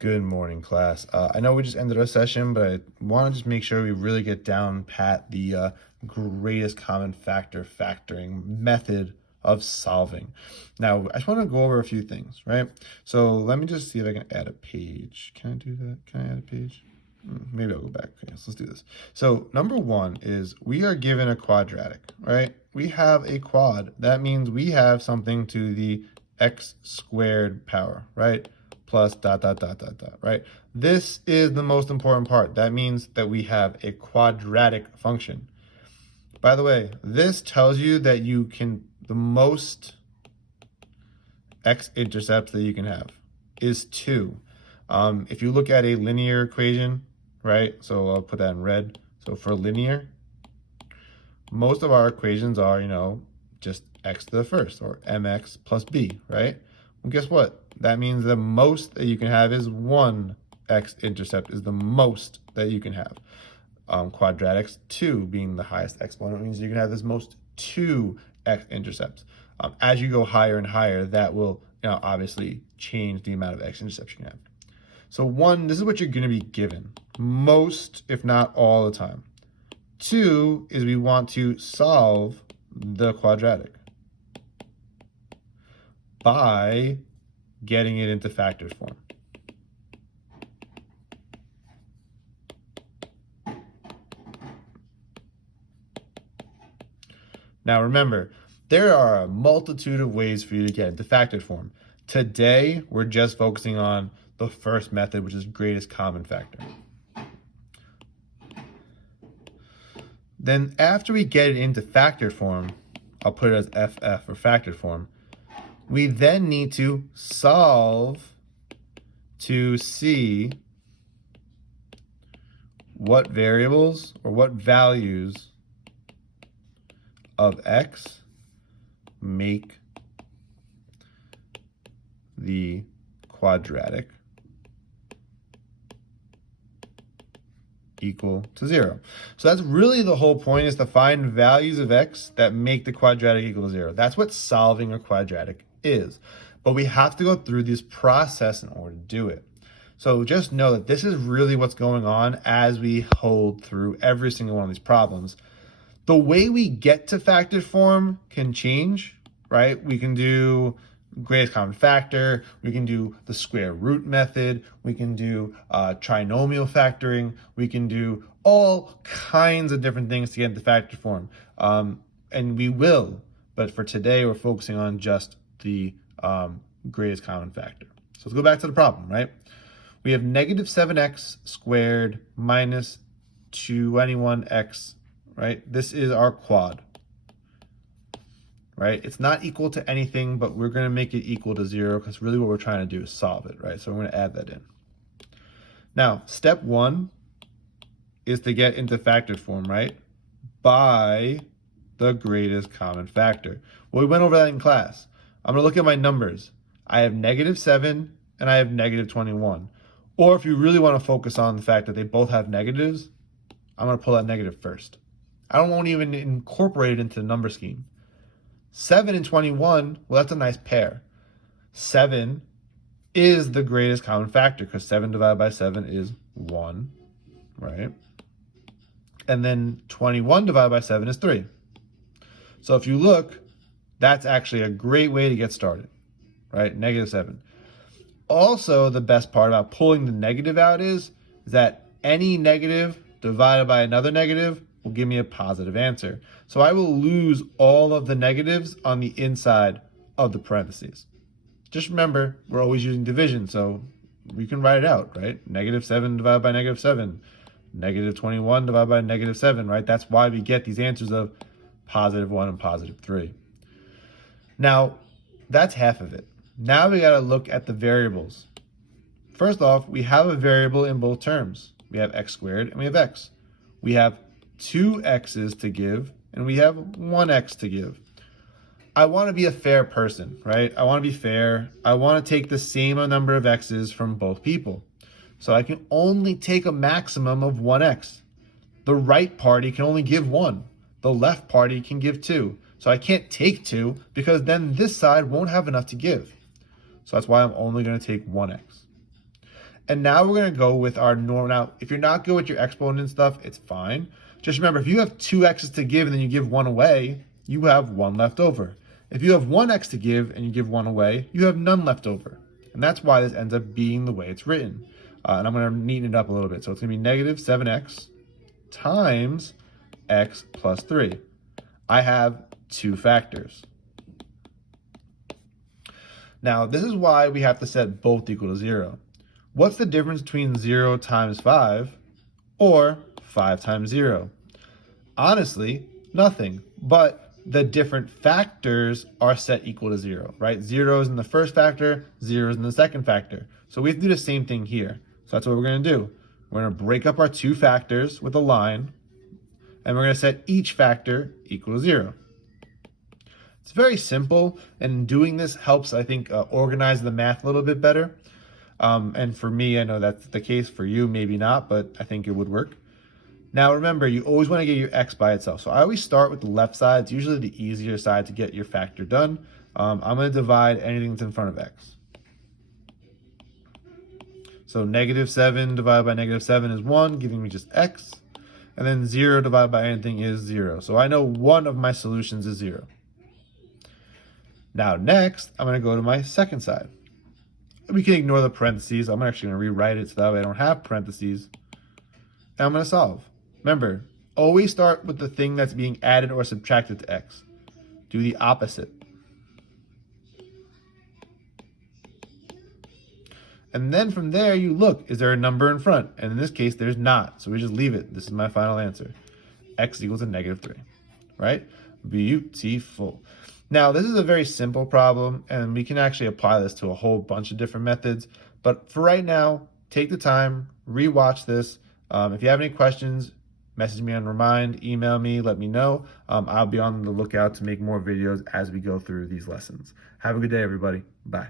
Good morning, class. I know we just ended our session, but I want to just make sure we really get down pat the greatest common factor factoring method of solving. Now, I just want to go over a few things, right? So let me just see if I can add a page. Can I do that? Can I add a page? Maybe I'll go back. Okay, so let's do this. So number one is we are given a quadratic, right? We have a quad. That means we have something to the x squared power, right? Plus dot, dot, dot, dot, dot, right? This is the most important part. That means that we have a quadratic function. By the way, this tells you that you can, the most x-intercepts that you can have is 2. If you look at a linear equation, right? So I'll put that in red. So for linear, most of our equations are, just x to the first, or mx plus b, right? Well, guess what? That means the most that you can have is 1 x-intercept is the most that you can have. Quadratics, 2 being the highest exponent, means you can have this most 2 x-intercepts. As you go higher and higher, that will obviously change the amount of x-intercepts you can have. So 1, this is what you're going to be given most, if not all the time. 2 is we want to solve the quadratic by getting it into factors form. Now remember, there are a multitude of ways for you to get into factored form. Today, we're just focusing on the first method, which is greatest common factor. Then after we get it into factored form, I'll put it as FF or factored form, we then need to solve to see what variables or what values of x make the quadratic equal to 0. So that's really the whole point, is to find values of x that make the quadratic equal to 0. That's what solving a quadratic is. But we have to go through this process in order to do it. So just know that this is really what's going on as we hold through every single one of these problems. The way we get to factored form can change, right? We can do greatest common factor, we can do the square root method, we can do trinomial factoring, we can do all kinds of different things to get into factored form. And we will, but for today, we're focusing on just the greatest common factor. So let's go back to the problem, right? We have negative 7x squared minus 21x, right? This is our quad, right? It's not equal to anything, but we're going to make it equal to 0 because really what we're trying to do is solve it, right? So we're going to add that in. Now, step 1 is to get into factored form, right? By the greatest common factor. Well, we went over that in class. I'm going to look at my numbers. I have negative 7 and I have negative 21. Or if you really want to focus on the fact that they both have negatives, I'm going to pull that negative first. I won't even incorporate it into the number scheme. 7 and 21, well, that's a nice pair. 7 is the greatest common factor because 7 divided by 7 is 1, right? And then 21 divided by 7 is 3. So if you look, that's actually a great way to get started, right? Negative 7. Also, the best part about pulling the negative out is that any negative divided by another negative will give me a positive answer. So I will lose all of the negatives on the inside of the parentheses. Just remember, we're always using division, so we can write it out, right? Negative 7 divided by negative 7. Negative 21 divided by negative 7, right? That's why we get these answers of positive 1 and positive 3. Now, that's half of it. Now we got to look at the variables. First off, we have a variable in both terms. We have x squared and we have x. We have 2 x's to give and we have 1 x to give. I want to be a fair person, right? I want to be fair. I want to take the same number of x's from both people. So I can only take a maximum of 1x. The right party can only give 1. The left party can give 2. So I can't take 2 because then this side won't have enough to give. So that's why I'm only going to take 1x. And now we're going to go with our norm. Now, if you're not good with your exponent and stuff, it's fine. Just remember, if you have 2 x's to give and then you give 1 away, you have 1 left over. If you have 1 x to give and you give 1 away, you have none left over. And that's why this ends up being the way it's written. And I'm going to neaten it up a little bit. So it's going to be negative 7x times x plus 3. I have 2 factors. Now, this is why we have to set both equal to 0. What's the difference between 0 times 5 or 5 times 0? Honestly, nothing. But the different factors are set equal to 0, right? 0 is in the first factor, 0 is in the second factor. So we have to do the same thing here. So that's what we're going to do. We're going to break up our 2 factors with a line, and we're going to set each factor equal to 0. It's very simple, and doing this helps, I think, organize the math a little bit better. And for me, I know that's the case. For you, maybe not, but I think it would work. Now, remember, you always want to get your x by itself. So I always start with the left side. It's usually the easier side to get your factor done. I'm going to divide anything that's in front of x. So negative 7 divided by negative 7 is 1, giving me just x. And then 0 divided by anything is 0. So I know one of my solutions is 0. Now, next, I'm going to go to my second side. We can ignore the parentheses. I'm actually going to rewrite it so that way I don't have parentheses. And I'm going to solve. Remember, always start with the thing that's being added or subtracted to x. Do the opposite. And then from there, you look, is there a number in front? And in this case, there's not. So we just leave it. This is my final answer. X equals a negative 3, right? Beautiful. Now, this is a very simple problem, and we can actually apply this to a whole bunch of different methods. But for right now, take the time, rewatch this. If you have any questions, message me on Remind, email me, let me know. I'll be on the lookout to make more videos as we go through these lessons. Have a good day, everybody. Bye.